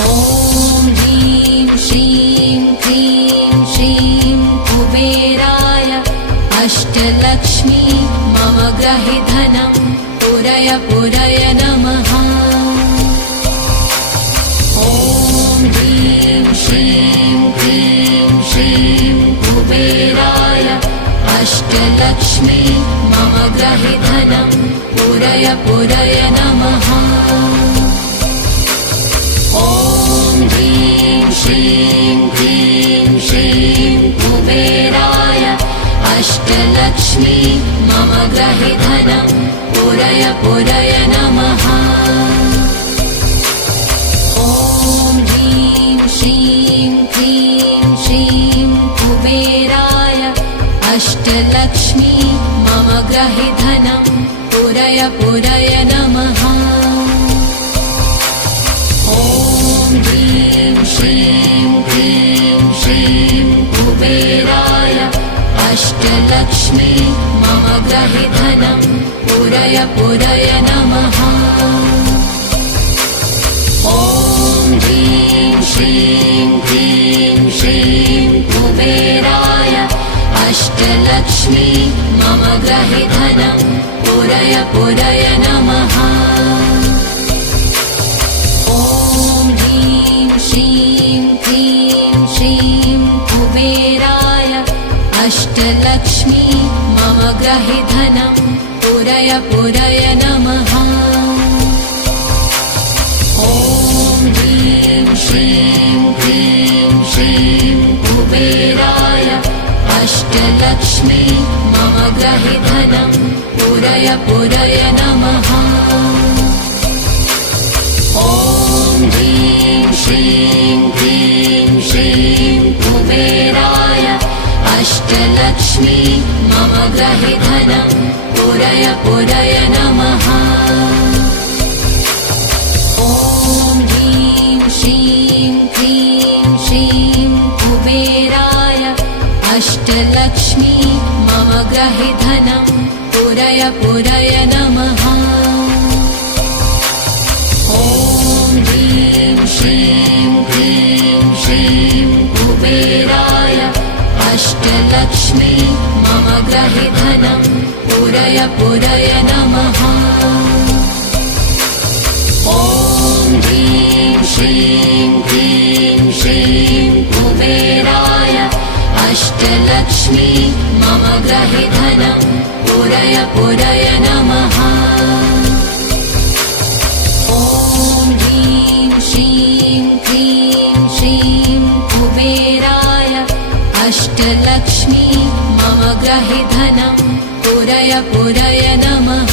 ॐ ह्रीं श्रीं क्रीं श्रीं कुबेराय अष्टलक्ष्मी मम गृहे धनं पुरय पुरय नमः। ॐ ह्रीं श्रीं क्रीं श्रीं कुबेराय अष्टलक्ष्मी मम गृहे धनं पुरय पुरय नमः। ॐ ह्रीं श्रीं क्रीं श्रीं कुबेराय अष्टलक्ष्मी मम गृहे धनं पुरय पुरय नमः। ॐ ह्रीं श्रीं क्रीं श्रीं कुबेराय अष्टलक्ष्मी मम गृहे धनं पुरय पुरय नमः। ॐ ह्रीं श्रीं क्रीं श्रीं कुबेराय अष्टलक्ष्मी मम गृहे धनं पुरय पुरय नमः। ॐ ह्रीं श्रीं क्रीं श्रीं कुबेराय अष्टलक्ष्मी मम गृहे धनं पुरय पुरय नमः। ॐ ह्रीं श्रीं क्रीं श्रीं कुबेराय अष्टलक्ष्मी मम गृहे धनं पुरय पुरय नमः। ॐ ह्रीं श्रीं क्रीं श्रीं कुबेराय अष्टलक्ष्मी मम गृहे धनं पुरय पुरय नमः। ॐ ह्रीं श्रीं क्रीं श्रीं कुबेराय अष्टलक्ष्मी मम गृहे धनं पुरय पुरय नमः। ॐ ह्रीं श्रीं क्रीं श्रीं कुबेराय अष्टलक्ष्मी मम गृहे धनं पुरय पुरय नमः। ॐ ह्रीं श्रीं क्रीं श्रीं कुबेराय अष्टलक्ष्मी मम गृहे धनं पुरय पुरय नमः। ॐ ह्रीं श्रीं क्रीं श्रीं कुबेराय अष्टलक्ष्मी मम गृहे धनं पुरय पुरय नमः। ॐ ह्रीं श्रीं क्रीं श्रीं कुबेराय अष्टलक्ष्मी मम गृहे धनं पुरय पुरय नमः।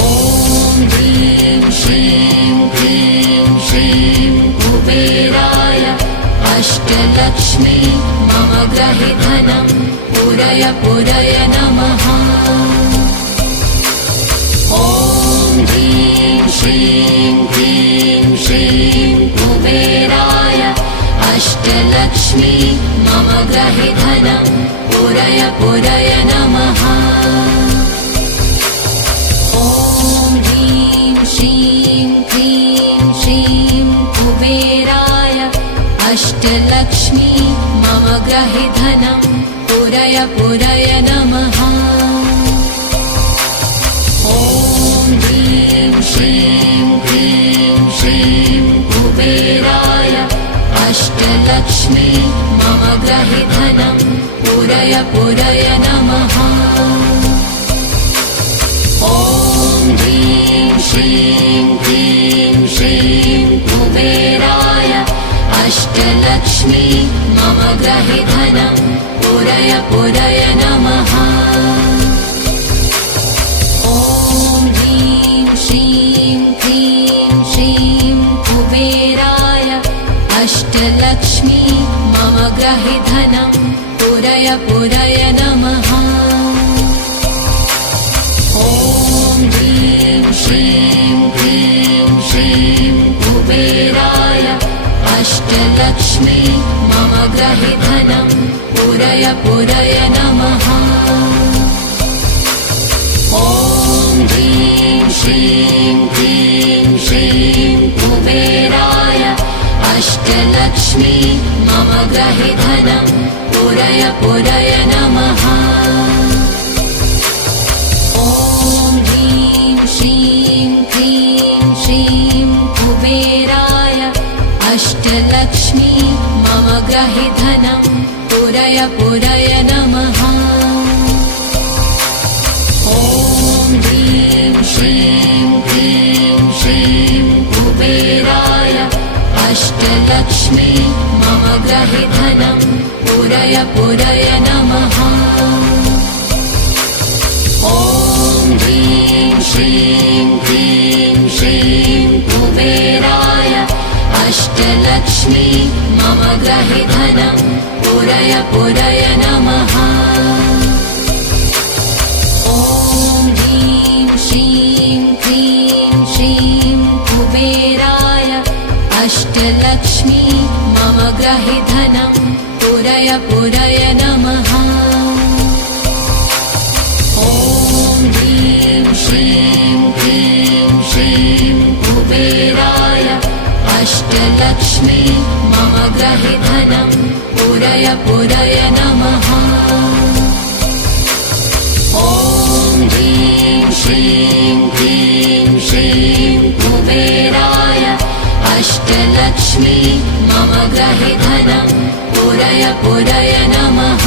ॐ ह्रीं श्रीं क्रीं श्रीं कुबेराय अष्टलक्ष्मी मम गृहे धनं पुरय पुरय नमः। ॐ ह्रीं श्रीं क्रीं श्रीं कुबेराय अष्टलक्ष्मी मम गृहे धनं पुरय पुरय नमः। ॐ ह्रीं श्रीं क्रीं श्रीं कुबेराय अष्टलक्ष्मी मम गृहे धनं पुरय पुरय नमः। ॐ ह्रीं श्रीं क्रीं श्रीं कुबेराय अष्टलक्ष्मी मम गृहे धनं पुरय पुरय नमः। ॐ ह्रीं श्रीं क्रीं श्रीं कुबेराय अष्टलक्ष्मी मम गृहे धनं पुरय पुरय नमः। ॐ ह्रीं श्रीं क्रीं श्रीं कुबेराय अष्टलक्ष्मी मम गृहे धनं पुरय पुरय नमः। ॐ ह्रीं श्रीं क्रीं श्रीं कुबेराय अष्टलक्ष्मी मम गृहे धनं पुरय पुरय नमः। ॐ ह्रीं श्रीं क्रीं श्रीं ग्रहे धनं पूरय पूरय नमः। ॐ ह्रीं श्रीं क्लीं श्रीं कुबेराय अष्टलक्ष्मी मम ग्रहे धनं पूरय पूरय नमः। ॐ ह्रीं श्रीं क्लीं श्रीं कुबेराय अष्टलक्ष्मी मम ग्रहे धनं पूरय पूरय नमः। ॐ ह्रीं श्रीं क्लीं श्रीं कुबेराय अष्टलक्ष्मी मम ग्रहे धनं पूरय पूरय नमः। ॐ ह्रीं श्रीं क्लीं श्रीं कुबेराय अष्टलक्ष्मी मम ग्रहे धनं पूरय पूरय नमः। ॐ ह्रीं श्रीं क्लीं श्रीं कुबेराय अष्टलक्ष्मी मम ग्रहे धनं पूरय पूरय नमः। ॐ ह्रीं श्रीं क्लीं श्रीं कुबेराय अष्टलक्ष्मी मम ग्रहे धनं पूरय पूरय नमः।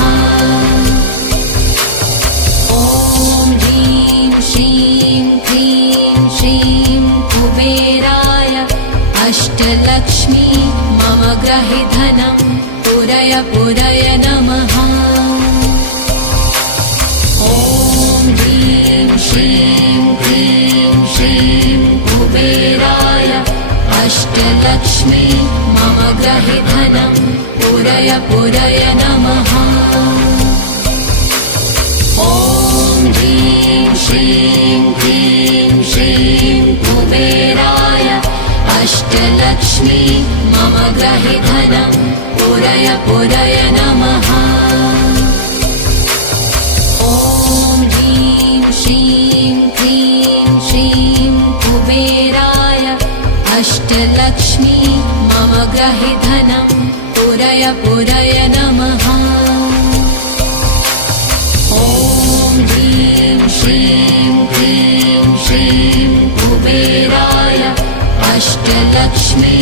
ॐ ह्रीं श्रीं क्लीं श्रीं कुबेराय अष्टलक्ष्मी मम ग्रहे धनं पूरय पूरय नमः। ॐ ह्रीं श्रीं क्लीं श्रीं कुबेराय अष्टलक्ष्मी मम ग्रहे धनं पूरय पूरय नमः। ॐ ह्रीं श्रीं क्लीं श्रीं कुबेराय अष्टलक्ष्मी मम ग्रहे धनं पूरय पूरय नमः। ॐ ह्रीं श्रीं क्लीं श्रीं कुबेराय अष्टलक्ष्मी मम ग्रहे धनं पूरय पूरय नमः। ॐ ह्रीं श्रीं क्लीं श्रीं कुबेराय अष्टलक्ष्मी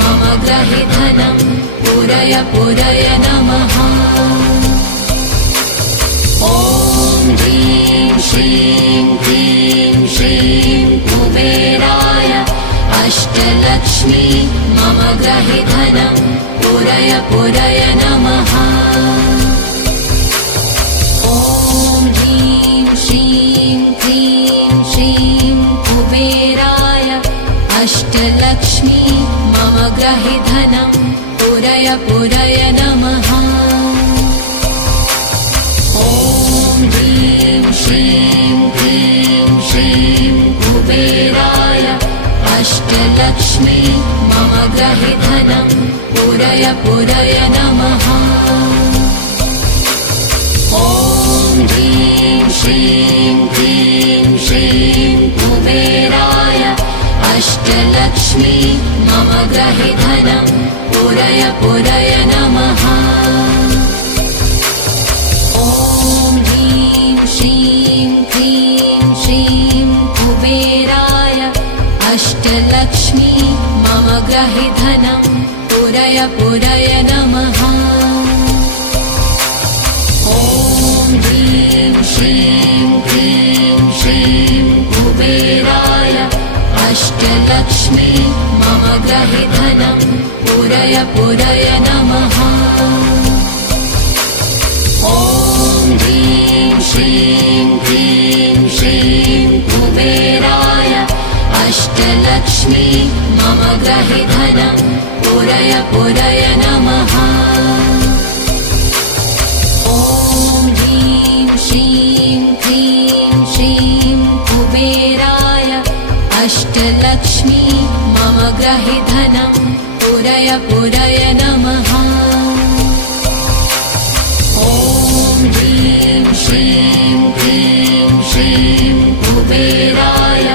मम ग्रहे धनं पूरय पूरय नमः। ॐ ह्रीं श्रीं क्लीं श्रीं कुबेराय अष्टलक्ष्मी मम ग्रहे धनं पूरय पूरय नमः। ॐ ह्रीं श्रीं क्लीं श्रीं कुबेराय अष्टलक्ष्मी मम ग्रहे धनं पूरय पूरय नमः। ॐ ह्रीं श्रीं क्लीं श्रीं कुबेराय अष्टलक्ष्मी मम ग्रहे धनं पूरय पूरय नमः। ॐ ह्रीं श्रीं क्लीं श्रीं कुबेराय अष्टलक्ष्मी मम ग्रहे धनं पूरय पूरय नमः। ॐ ह्रीं श्रीं क्लीं श्रीं कुबेराय अष्टलक्ष्मी मम ग्रहे धनं पूरय पूरय नमः। ॐ ह्रीं श्रीं क्लीं श्रीं कुबेराय अष्टलक्ष्मी मम ग्रहे धनं पूरय पूरय नमः। ॐ ह्रीं श्रीं क्लीं श्रीं कुबेराय अष्टलक्ष्मी मम ग्रहे धनं पूरय पूरय नमः। ॐ ह्रीं श्रीं क्लीं श्रीं कुबेराय अष्टलक्ष्मी मम ग्रहे धनं पूरय पूरय नमः। ॐ ह्रीं श्रीं क्लीं श्रीं कुबेराय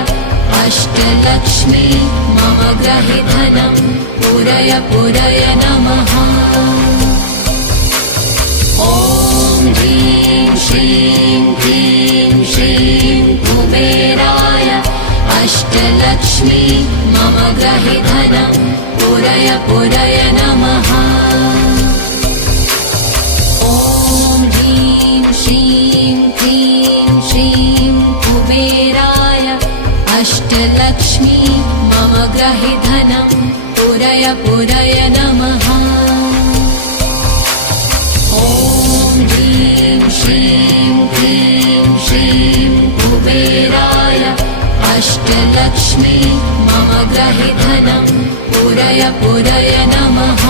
अष्टलक्ष्मी मम ग्रहे धनं पूरय पूरय नमः। ॐ ह्रीं श्रीं क्लीं श्रीं कुबेराय अष्टलक्ष्मी मम गृहे धनं पुरय पुरय नमः। ॐ ह्रीं श्रीं क्लीं श्रीं कुबेराय अष्टलक्ष्मी मम गृहे धनं पुरय पुरय नमः। ॐ ह्रीं श्रीं क्लीं श्रीं कुबेराय अष्टलक्ष्मी मम गृहे धनं पुरय पुरय नमः।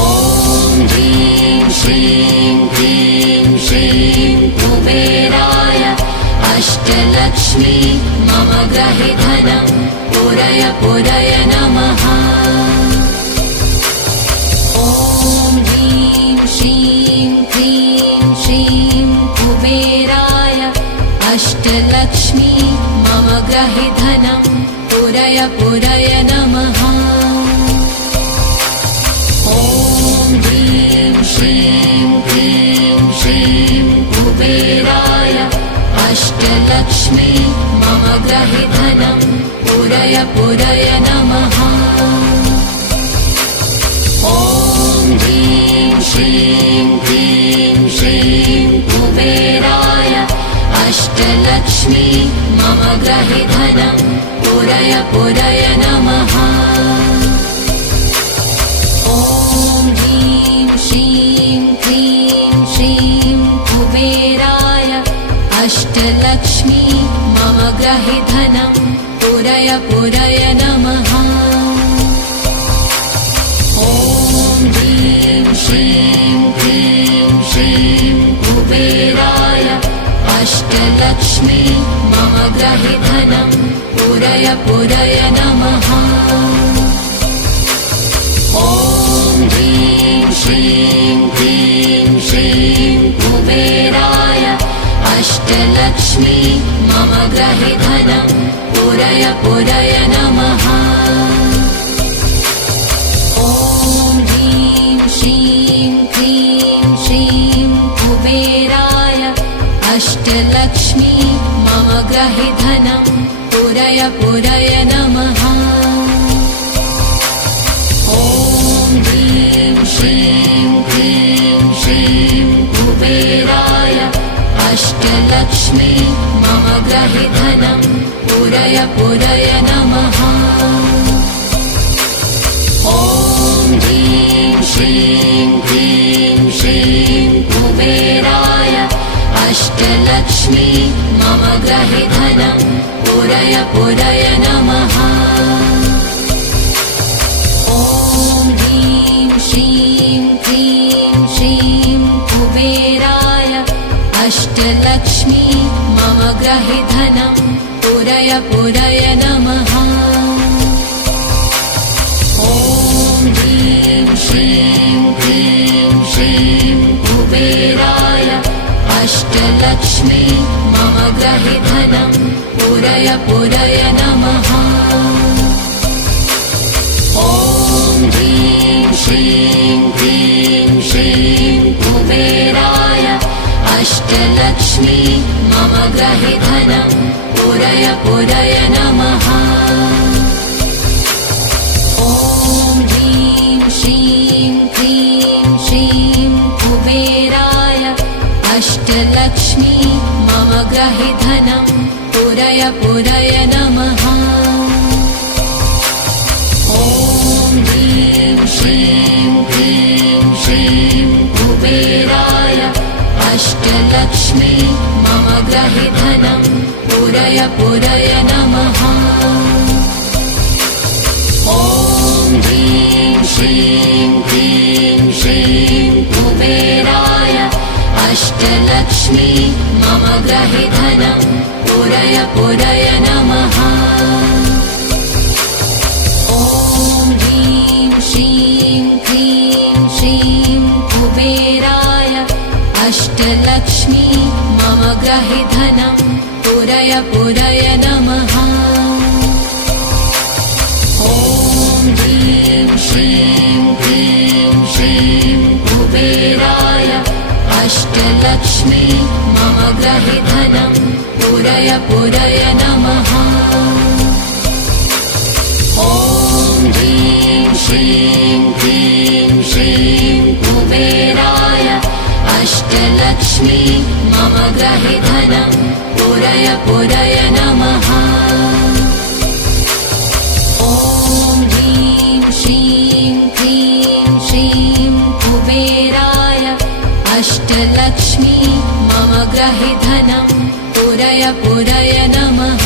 ॐ ह्रीं श्रीं क्लीं श्रीं कुबेराय अष्टलक्ष्मी मम गृहे धनं पुरय पुरय नमः। ॐ ह्रीं श्रीं क्लीं श्रीं कुबेराय अष्टलक्ष्मी मम गृहे धनं पुरय पुरय नमः। ॐ ह्रीं श्रीं क्लीं श्रीं कुबेराय अष्टलक्ष्मी मम गृहे धनं पुरय पुरय नमः। ॐ ह्रीं श्रीं क्लीं श्रीं कुबेराय अष्टलक्ष्मी मम गृहे धनं पुरय पुरय नमः। ॐ ह्रीं श्रीं क्लीं श्रीं कुबेराय अष्टलक्ष्मी मम गृहे धनं पुरय पुरय नमः। ॐ ह्रीं श्रीं क्लीं श्रीं कुबेराय अष्टलक्ष्मी मम गृहे धनं पुरय पुरय नमः। ॐ ह्रीं श्रीं क्लीं श्रीं कुबेराय अष्टलक्ष्मी मम गृहे धनं पुरय पुरय नमः। ॐ ह्रीं श्रीं क्लीं श्रीं कुबेराय अष्टलक्ष्मी मम गृहे धनं पुरय पुरय नमः। ॐ ह्रीं श्रीं क्लीं श्रीं कुबेराय अष्टलक्ष्मी मम गृहे धनं पुरय पुरय नमः। ॐ ह्रीं श्रीं क्लीं श्रीं कुबेराय अष्टलक्ष्मी मम गृहे धनं पुरय पुरय नमः। ॐ ह्रीं श्रीं क्लीं श्रीं कुबेराय अष्टलक्ष्मी मम गृहे धनं पुरय पुरय नमः। ॐ ह्रीं श्रीं क्लीं श्रीं कुबेराय अष्टलक्ष्मी मम गृहे धनं पुरय पुरय नमः। ॐ ह्रीं श्रीं क्लीं श्रीं कुबेराय अष्टलक्ष्मी मम गृहे धनं पुरय पुरय नमः। ॐ ह्रीं श्रीं क्लीं श्रीं कुबेराय अष्टलक्ष्मी मम गृहे धनं पुरय पुरय नमः। ॐ ह्रीं श्रीं क्लीं श्रीं कुबेराय अष्टलक्ष्मी मम गृहे धनं पुरय पुरय नमः। ॐ ह्रीं श्रीं क्लीं श्रीं कुबेराय अष्टलक्ष्मी मम गृहे धनं पुरय पुरय नमः। ॐ ह्रीं श्रीं क्लीं श्रीं कुबेराय अष्टलक्ष्मी मम गृहे धनं पुरय पुरय नमः। ॐ ह्रीं श्रीं क्लीं श्रीं अष्टलक्ष्मी मम ग्रहे धनं पूरय पूरय नमः। ॐ ह्रीं श्रीं क्लीं श्रीं कुबेराय अष्टलक्ष्मी मम ग्रहे धनं पूरय पूरय नमः। ॐ ह्रीं श्रीं क्लीं श्रीं कुबेराय अष्टलक्ष्मी मम ग्रहे धनं पूरय पूरय नमः।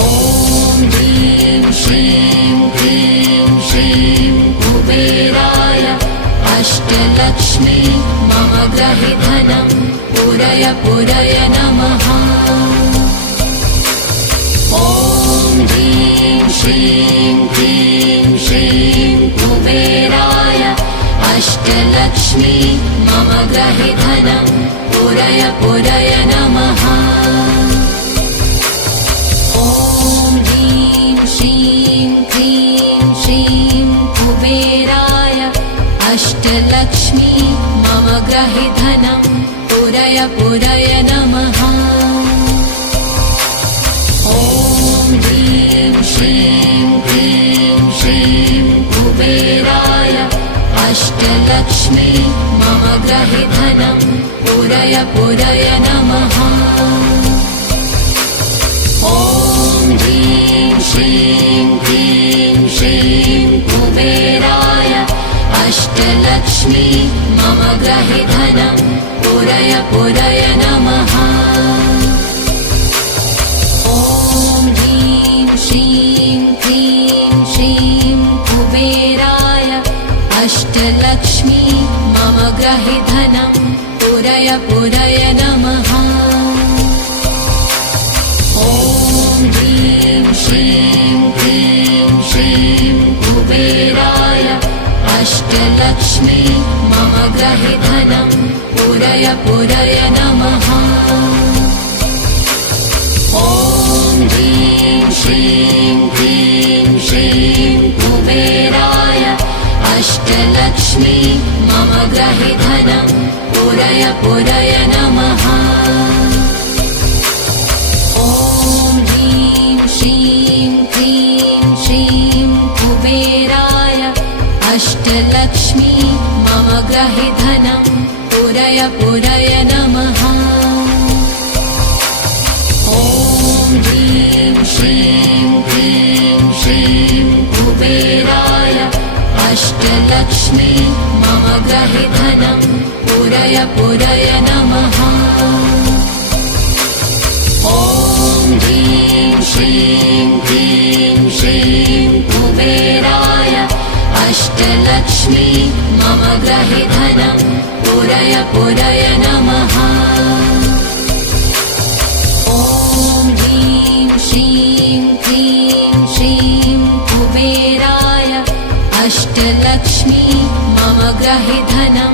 ॐ ह्रीं श्रीं क्लीं श्रीं कुबेराय अष्टलक्ष्मी मम ग्रहे धनं पूरय पूरय नमः। ॐ ह्रीं श्रीं क्लीं श्रीं कुबेराय अष्टलक्ष्मी मम ग्रहे धनं पूरय पूरय नमः। ॐ ह्रीं श्रीं क्लीं श्रीं कुबेराय अष्टलक्ष्मी मम ग्रहे धनं पूरय पूरय नमः। ॐ ह्रीं श्रीं क्लीं श्रीं कुबेराय अष्टलक्ष्मी मम ग्रहे धनं पूरय पूरय नमः। ॐ ह्रीं श्रीं क्लीं श्रीं कुबेराय अष्टलक्ष्मी मम ग्रहे धनं पूरय पूरय नमः। ॐ ह्रीं श्रीं क्लीं श्रीं कुबेराय अष्टलक्ष्मी मम ग्रहे धनं पूरय पूरय नमः। ॐ ह्रीं श्रीं क्लीं श्रीं कुबेराय अष्टलक्ष्मी मम ग्रहे धनं पूरय पूरय नमः। ॐ ह्रीं श्रीं क्लीं श्रीं कुबेराय अष्टलक्ष्मी मम ग्रहे धनं पूरय पूरय नमः। ॐ ह्रीं श्रीं क्लीं श्रीं कुबेराय अष्टलक्ष्मी मम ग्रहे धनं पूरय पूरय नमः। ॐ ह्रीं श्रीं क्लीं श्रीं कुबेराय अष्टलक्ष्मी मम ग्रहे धनं पूरय पूरय नमः। ॐ ह्रीं श्रीं क्लीं श्रीं कुबेराय अष्टलक्ष्मी मम ग्रहे धनं पूरय पूरय नमः। ॐ ह्रीं श्रीं क्लीं श्रीं कुबेराय अष्टलक्ष्मी मम ग्रहे धनं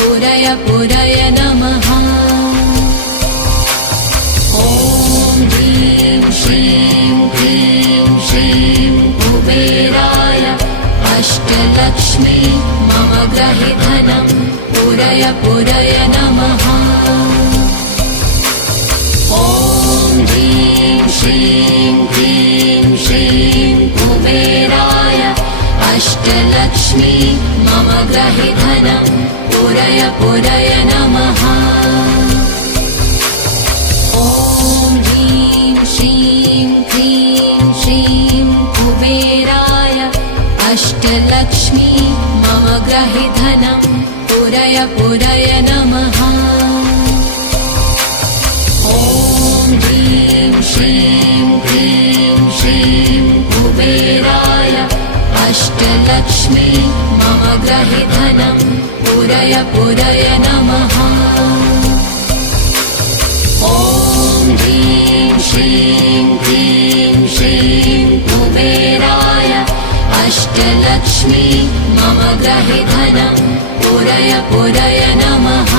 पूरय पूरय नमः। ॐ ह्रीं श्रीं क्लीं श्रीं कुबेराय अष्टलक्ष्मी मम ग्रहे धनं पूरय पूरय नमः। ॐ ह्रीं श्रीं क्लीं श्रीं कुबेराय अष्टलक्ष्मी मम ग्रहे धनं पूरय पूरय नमः। ॐ ह्रीं श्रीं क्लीं श्रीं कुबेराय अष्टलक्ष्मी मम ग्रहे धनं पूरय पूरय नमः। ॐ ह्रीं श्रीं क्लीं श्रीं कुबेराय अष्टलक्ष्मी मम ग्रहे धनं पूरय पूरय नमः। ॐ ह्रीं श्रीं क्लीं श्रीं कुबेराय अष्टलक्ष्मी मम ग्रहे धनं पूरय पूरय नमः।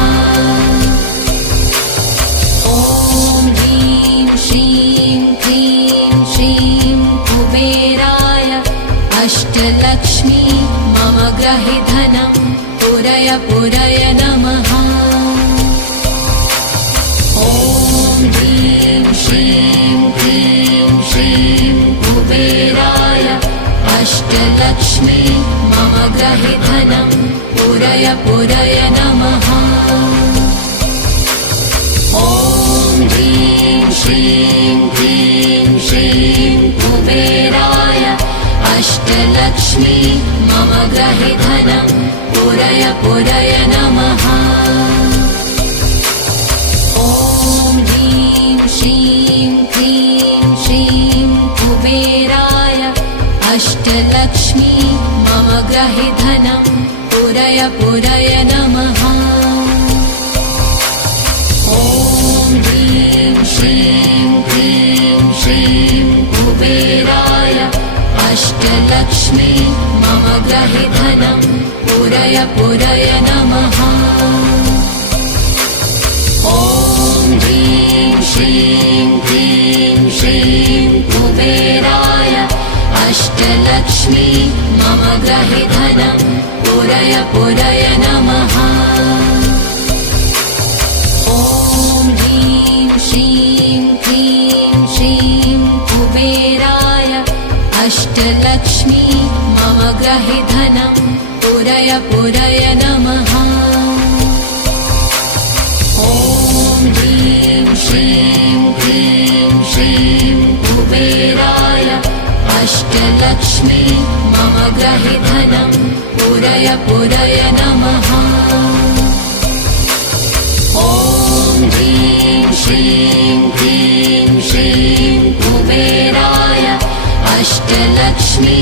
ॐ ह्रीं श्रीं क्लीं श्रीं कुबेराय अष्टलक्ष्मी मम ग्रहे धनं पूरय पूरय नमः। ॐ ह्रीं श्रीं क्लीं श्रीं कुबेराय अष्टलक्ष्मी मम गृहे धनं पूरय पूरय नमः। ॐ ह्रीं श्रीं क्लीं श्रीं कुबेराय अष्टलक्ष्मी मम गृहे धनं पूरय पूरय नमः। ॐ ह्रीं श्रीं क्लीं श्रीं कुबेराय अष्टलक्ष्मी मम गृहे धनं पूरय पूरय नमः। ॐ ह्रीं श्रीं क्लीं श्रीं कुबेराय अष्टलक्ष्मी मम गृहे धनं पूरय पूरय नमः। ॐ ह्रीं श्रीं क्लीं श्रीं कुबेराय अष्टलक्ष्मी मम गृहे धनं पूरय पूरय नमः। ॐ ह्रीं श्रीं क्लीं श्रीं कुबेराय अष्टलक्ष्मी मम गृहे धनं पूरय पूरय नमः। ॐ ह्रीं श्रीं क्लीं श्रीं कुबेराय अष्टलक्ष्मी मम गृहे धनं पूरय पूरय नमः। ॐ ह्रीं श्रीं क्लीं श्रीं कुबेराय अष्टलक्ष्मी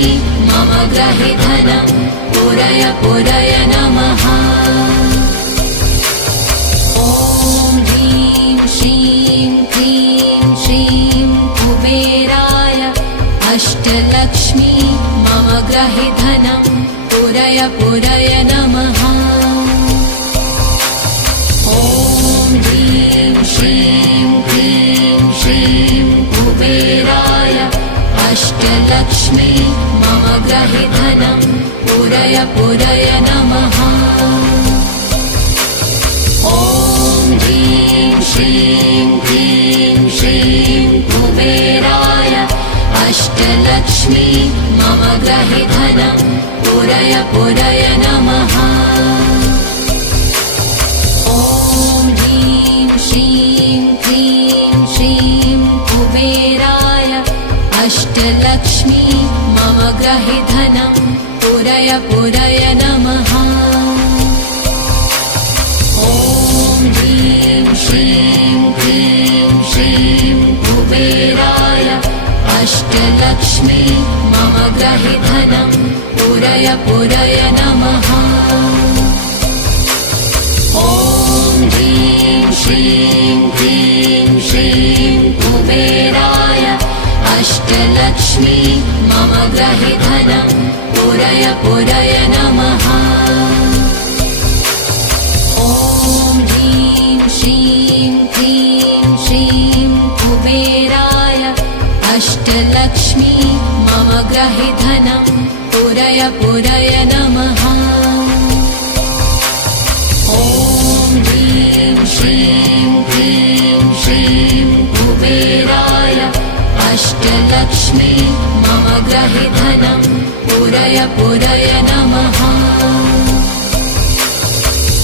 मम गृहे धनं पूरय पूरय नमः। ॐ ह्रीं श्रीं क्लीं श्रीं कुबेराय अष्टलक्ष्मी मम गृहे धनं पूरय पूरय नमः। ॐ ह्रीं श्रीं क्लीं श्रीं कुबेराय अष्टलक्ष्मी मम गृहे धनं पूरय पूरय नमः। ॐ ह्रीं श्रीं क्लीं श्रीं कुबेराय अष्टलक्ष्मी मम गृहे धनं पूरय पूरय नमः। ॐ ह्रीं श्रीं क्लीं श्रीं कुबेराय अष्टलक्ष्मी मम गृहे धनं पूरय पूरय नमः। ॐ ह्रीं श्रीं क्लीं श्रीं कुबेराय अष्टलक्ष्मी मम गृहे धनं पूरय पूरय नमः। ॐ ह्रीं श्रीं क्लीं श्रीं कुबेराय अष्टलक्ष्मी मम गृहे धनं पूरय पूरय नमः। ॐ ह्रीं श्रीं क्लीं श्रीं कुबेराय अष्टलक्ष्मी मम गृहे धनं पूरय पूरय नमः। ॐ ह्रीं श्रीं क्लीं श्रीं कुबेराय अष्टलक्ष्मी मम गृहे धनं पूरय पूरय नमः।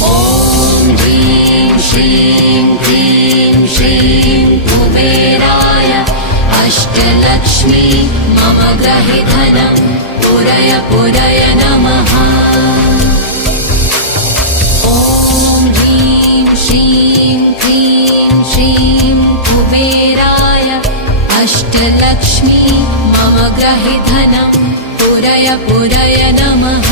ॐ ह्रीं श्रीं क्लीं श्रीं कुबेराय अष्टलक्ष्मी मम गृहे धनं पूरय पूरय नमः। ॐ ह्रीं श्रीं क्लीं श्रीं कुबेराय अष्टलक्ष्मी मम गृहे धनं पूरय पूरय नमः।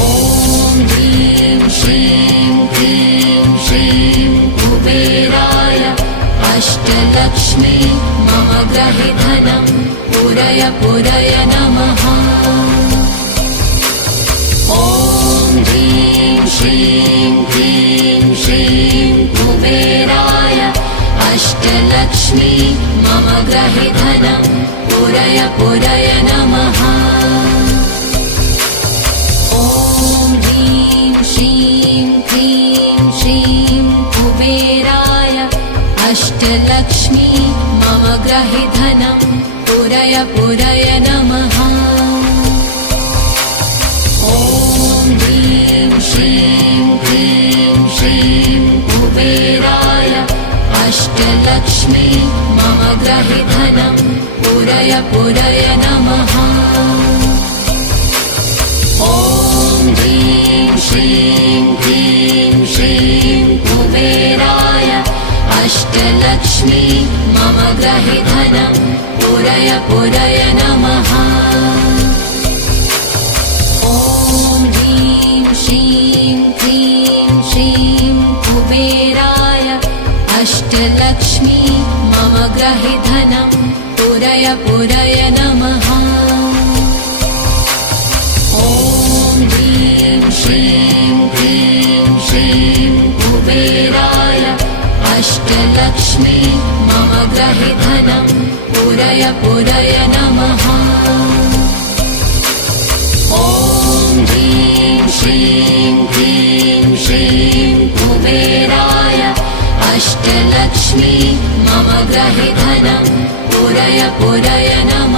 ॐ ह्रीं श्रीं क्लीं श्रीं कुबेराय अष्टलक्ष्मी मम गृहे धनं पूरय पूरय नमः। ॐ ह्रीं श्रीं क्लीं श्रीं कुबेराय अष्टलक्ष्मी मम गृहे धनं पूरय पूरय नमः। ॐ मम ग्रहि धनं पूरय पूरय नमः। ॐ ह्रीं श्रीं क्लीं श्रीं कुबेराय अष्टलक्ष्मी मम ग्रहि धनं पूरय पूरय नमः। ॐ ह्रीं श्रीं क्लीं श्रीं कुबेराय अष्टलक्ष्मी मम ग्रहि धनं पूरय पूरय नमः। ॐ ह्रीं श्रीं क्लीं श्रीं कुबेराय अष्टलक्ष्मी मम ग्रहि धनं पूरय पूरय नमः। ॐ ह्रीं श्रीं क्लीं श्रीं कुबेराय अष्टलक्ष्मी मम ग्रहि धनं पूरय पूरय नमः। ॐ ह्रीं श्रीं क्लीं श्रीं कुबेराय अष्टलक्ष्मी मम ग्रहि धनं पूरय पूरय नमः।